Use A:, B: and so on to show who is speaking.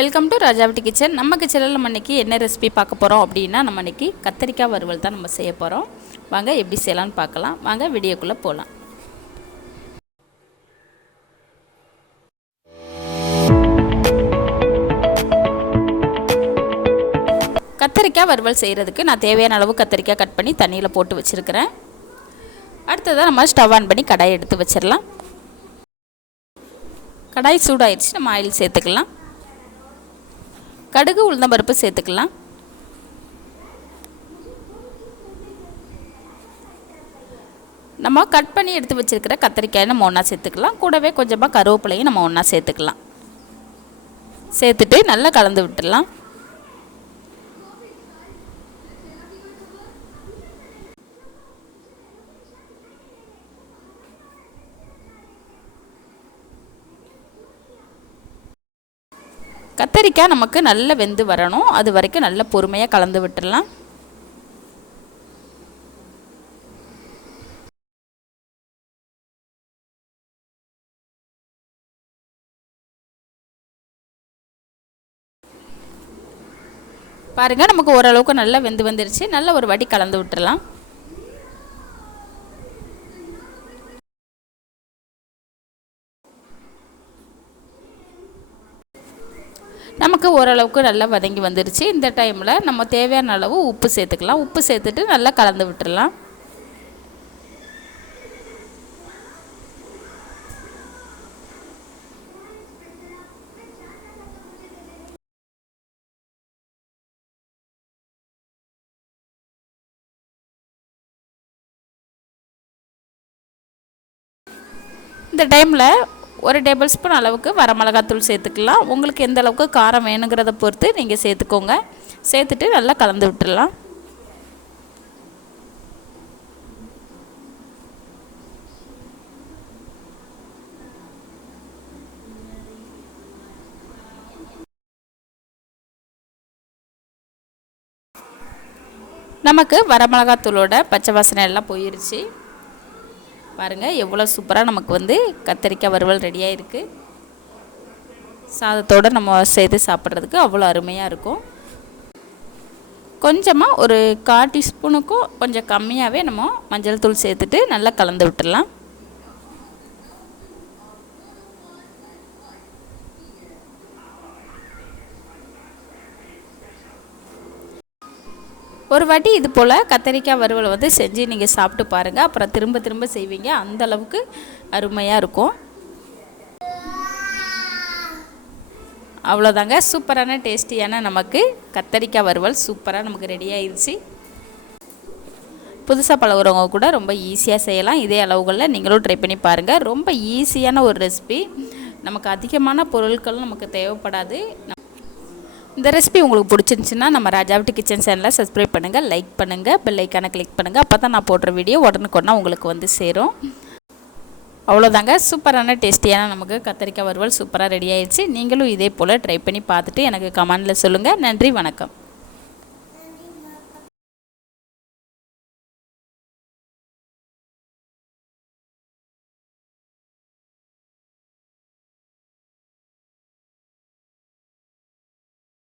A: Welcome to ராஜாவட்டி kitchen நம்ம கிச்சனில் நம்ம இன்றைக்கி என்ன ரெசிபி பார்க்க போகிறோம் அப்படின்னா நம்ம இன்றைக்கி கத்திரிக்காய் வறுவல் தான் நம்ம செய்ய போகிறோம் வாங்க எப்படி செய்யலாம்னு பார்க்கலாம். வாங்க வீடியோக்குள்ளே போகலாம் கத்திரிக்காய் வறுவல் செய்கிறதுக்கு நான் தேவையான அளவு கத்திரிக்காய் கட் பண்ணி தண்ணியில் போட்டு வச்சுருக்கிறேன். அடுத்ததாக நம்ம ஸ்டவ் ஆன் பண்ணி கடாய் எடுத்து வச்சிடலாம். கடாய் சூடாயிடுச்சு நம்ம ஆயில் சேர்த்துக்கலாம். கடுகு உளுந்தம்பருப்பு சேர்த்துக்கலாம். நம்ம கட் பண்ணி எடுத்து வச்சுருக்கிற கத்திரிக்காயை நம்ம ஒன்றா சேர்த்துக்கலாம். கூடவே கொஞ்சமாக கருவேப்பிலையும் நம்ம ஒன்றா சேர்த்துக்கலாம். சேர்த்துட்டு நல்லா கலந்து விட்டுடலாம். கத்தரிக்காய் நமக்கு நல்ல வெந்து வரணும். அது வரைக்கும் நல்ல பொறுமையாக கலந்து விட்டுடலாம் பாருங்கள் நமக்கு ஓரளவுக்கு நல்லா வெந்து வந்துருச்சு. நல்ல ஒரு வடி கலந்து விட்டுடலாம் நமக்கு ஓரளவுக்கு நல்லா வதங்கி வந்துருச்சு. இந்த டைமில் நம்ம தேவையான அளவு உப்பு சேர்த்துக்கலாம். உப்பு சேர்த்துட்டு நல்லா கலந்து விட்டுடலாம் இந்த டைமில் ஒரு டேபிள் ஸ்பூன் அளவுக்கு வரமிளகாத்தூள் சேர்த்துக்கலாம். உங்களுக்கு எந்த அளவுக்கு காரம் வேணுங்கிறத பொறுத்து நீங்கள் சேர்த்துக்கோங்க. சேர்த்துட்டு நல்லா கலந்து விட்டுடலாம். நமக்கு வரமிளகாத்தூளோட பச்சை வாசனை எல்லாம் போயிருச்சு. பாருங்கள் எவ்வளோ சூப்பராக நமக்கு வந்து கத்திரிக்காய் வறுவல் ரெடியாக இருக்குது சாதத்தோடு நம்ம சேர்த்து சாப்பிட்றதுக்கு அவ்வளோ அருமையாக இருக்கும். கொஞ்சமாக ஒரு கால் டீஸ்பூனுக்கும் கொஞ்சம் கம்மியாகவே நம்ம மஞ்சள் தூள் சேர்த்துட்டு நல்லா கலந்து விட்டுடலாம். ஒரு வாட்டி இது போல் கத்தரிக்காய் வறுவல் வந்து செஞ்சு நீங்கள் சாப்பிட்டு பாருங்கள் அப்புறம் திரும்ப திரும்ப செய்வீங்க. அந்த அளவுக்கு அருமையாக இருக்கும். அவ்வளோதாங்க சூப்பரான டேஸ்டியான நமக்கு கத்தரிக்காய் வறுவல் சூப்பராக நமக்கு ரெடி ஆயிடுச்சு புதுசாக பழகுறவங்க கூட ரொம்ப ஈஸியாக செய்யலாம். இதே அளவுகளில் நீங்களும் ட்ரை பண்ணி பாருங்கள் ரொம்ப ஈஸியான ஒரு ரெசிபி நமக்கு அதிகமான பொருட்கள் நமக்கு தேவைப்படாது. இந்த ரெசிபி உங்களுக்கு பிடிச்சிருந்துச்சின்னா நம்ம ராஜாவட்டி கிச்சன் சேனலை சப்ஸ்கிரைப் பண்ணுங்கள் லைக் பண்ணுங்கள் பெல்லைக்கான கிளிக் பண்ணுங்கள் அப்போ தான் நான் போடுற வீடியோ உடனுக்குடனே உங்களுக்கு வந்து சேரும். அவ்வளோதாங்க சூப்பரான டேஸ்டியான நமக்கு கத்திரிக்காய் வறுவல் சூப்பராக ரெடி ஆயிடுச்சு. நீங்களும் இதே போல் ட்ரை பண்ணி பார்த்துட்டு எனக்கு கமெண்டில் சொல்லுங்கள் நன்றி வணக்கம்.